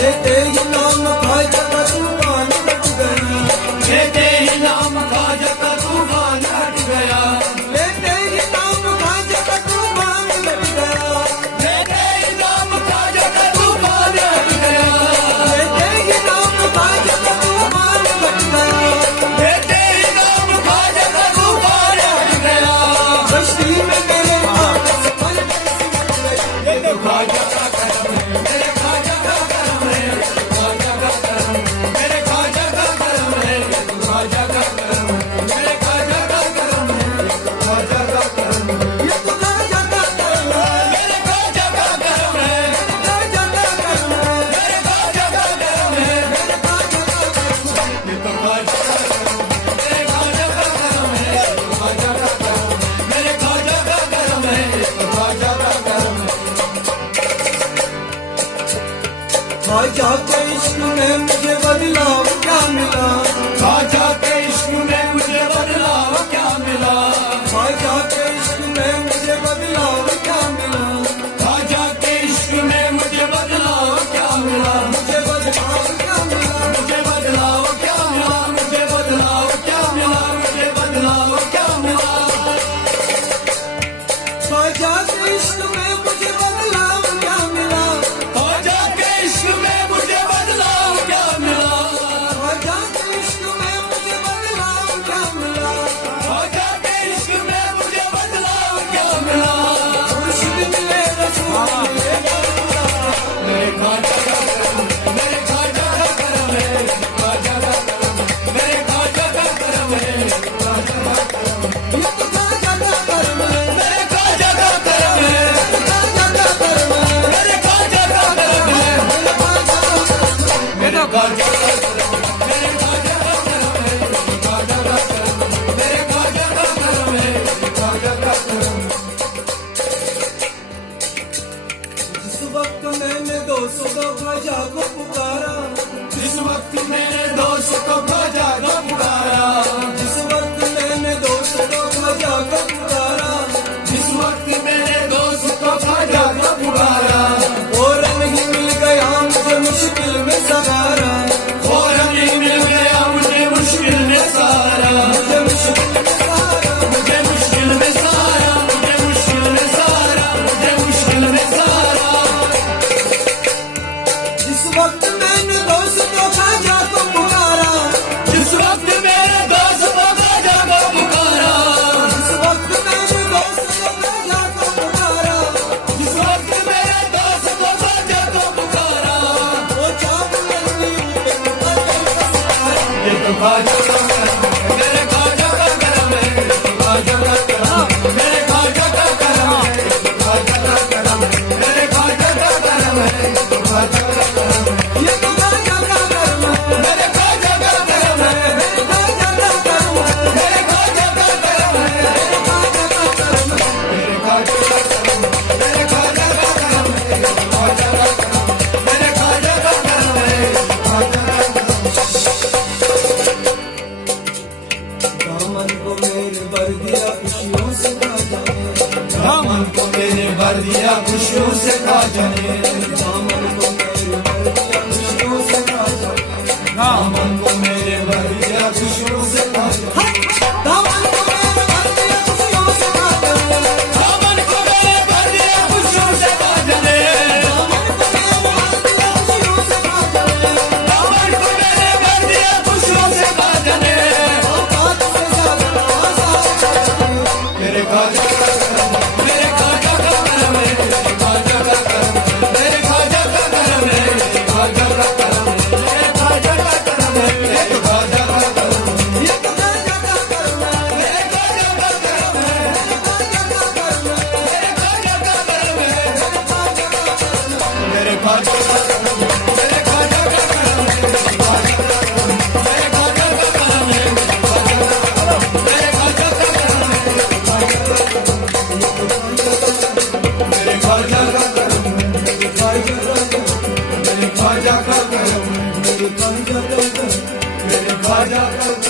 लेते ही नाम ख्वाजा का तूफान हट गया, लेते ही नाम ख्वाजा का तूफान हट गया, लेते ही नाम ख्वाजा का तूफान हट गया, लेते ही नाम ख्वाजा का तूफान हट गया, लेते ही नाम ख्वाजा का तूफान हट गया, लेते ही नाम ख्वाजा का तूफान हट गया। कश्ती में मेरे आका सफर ये तो ख्वाजा का करम है, मेरे ख्वाजा का करम है, ख्वाजा का करम, मेरे ख्वाजा का करम है, ख्वाजा का करम, मेरे ख्वाजा का करम है, ख्वाजा का करम, ये तो ख्वाजा का करम है, मेरे ख्वाजा का करम है, ख्वाजा का करम है, मेरे ख्वाजा का करम है, मेरे ख्वाजा का करम है। ये तो ख्वाजा का करम, मेरे ख्वाजा का करम है, ख्वाजा का करम, मेरे ख्वाजा का करम है, ख्वाजा का करम है। ख्वाजा के इश्क में मुझे बदलाव क्या मिला, ख्वाजा के इश्क में मुझे बदलाव क्या मिला, ख्वाजा के इश्क में मुझे बदलाव क्या मिला, ख्वाजा के इश्क में मुझे बदलाव क्या मिला, मुझे बदलाव क्या मिला, मुझे बदलाव क्या मिला, मुझे बदलाव क्या मिला, मुझे बदलाव क्या मिला, ख्वाजा के इश्क में मुझे बदलाव क्या मिला, ख्वाजा के इश्क में मुझे बदलाव क्या मिला, ख्वाजा के इश्क में मुझे बदलाव क्या मिला, ख्वाजा के इश्क में मुझे बदलाव क्या मिला। मुर्शिद मिले रसूल मिले मेरे ख्वाजा का करम, मेरे ख्वाजा का करम है, ख्वाजा का करम, मेरे ख्वाजा का करम है, ख्वाजा का करम, ये तो ख्वाजा का करम है, मेरे ख्वाजा का करम है, ख्वाजा का करम है, मेरे ख्वाजा का करम है, मेरे ख्वाजा का करम है। मेरे ख्वाजा का करम, मेरे ख्वाजा का करम है, ख्वाजा का करम, मेरे ख्वाजा का करम है, ख्वाजा का करम। जिस वक्त मैंने दोस्तों को ख्वाजा को पुकारा, जिस वक्त मेरे दोस्त को ख्वाजा को पुकारा, जिस वक्त मैंने दोस्तों को ख्वाजा को पुकारा, जिस वक्त मेरे दोस्त को ख्वाजा को पुकारा, फौरन ही मिल गया मुझे मुश्किल में सहारा, फौरन ही मिल गया मुझे मुश्किल में सहारा, मुझे मुश्किल में सहारा, मुझे मुश्किल में सहारा, मुझे मुश्किल में सहारा, मुझे मुश्किल में सहारा। जिस वक्त मैंने दोस्तों को ख्वाजा को पुकारा, जिस वक्त मेरे दोस्त को ख्वाजा को पुकारा, जिस वक्त मैंने दोस्तों को ख्वाजा को पुकारा, जिस वक्त मेरे दोस्त को ख्वाजा को पुकारा, वो चाँद नजरी पे ख्वाजा का सहारा। ये तो ख्वाजा का करम है, मेरे ख्वाजा का करम है, ख्वाजा का करम, मेरे ख्वाजा का करम है, ख्वाजा का करम, मेरे ख्वाजा का करम है, ख्वाजा का करम, ये तो ख्वाजा का करम है, मेरे ख्वाजा का करम है, मेरे ख्वाजा का करम है, मेरे ख्वाजा का करम है, मेरे ख्वाजा का करम है। मेरे ख्वाजा का करम, मेरे ख्वाजा का करम है, ख्वाजा का करम, मेरे ख्वाजा का करम है, ख्वाजा का करम। दामन को मेरे भर दिया खुशियों से ख्वाजा ने, दामन को मेरे भर दिया खुशियों से ख्वाजा ने, दामन को मेरे भर दिया खुशियों से ख्वाजा ने, दामन को मेरे भर दिया खुशियों से ख्वाजा ने, दामन को मेरे भर दिया खुशियों से ख्वाजा ने, दामन को मेरे भर दिया खुशियों से ख्वाजा ने, दामन को मेरे भर दिया खुशियों से ख्वाजा ने, दामन को मेरे भर दिया खुशियों से ख्वाजा ने, औकात से ज्यादा आजाद ख्वाजा ने। मेरे ख्वाजा का करम, मेरे ख्वाजा का करम है, ख्वाजा का करम, मेरे ख्वाजा का करम है, ख्वाजा का करम, मेरे ख्वाजा का करम है, ख्वाजा का करम, ये तो ख्वाजा का करम है, मेरे ख्वाजा का करम है, ख्वाजा का करम है, मेरे ख्वाजा का करम है, ख्वाजा का करम है। मेरे ख्वाजा का करम, मेरे ख्वाजा का करम है, ख्वाजा का करम, मेरे ख्वाजा का करम है, ख्वाजा का करम, मेरे ख्वाजा का करम है, ख्वाजा का करम, मेरे ख्वाजा का करम, मेरे ख्वाजा का करम, मेरे ख्वाजा का करम, मेरे ख्वाजा का करम।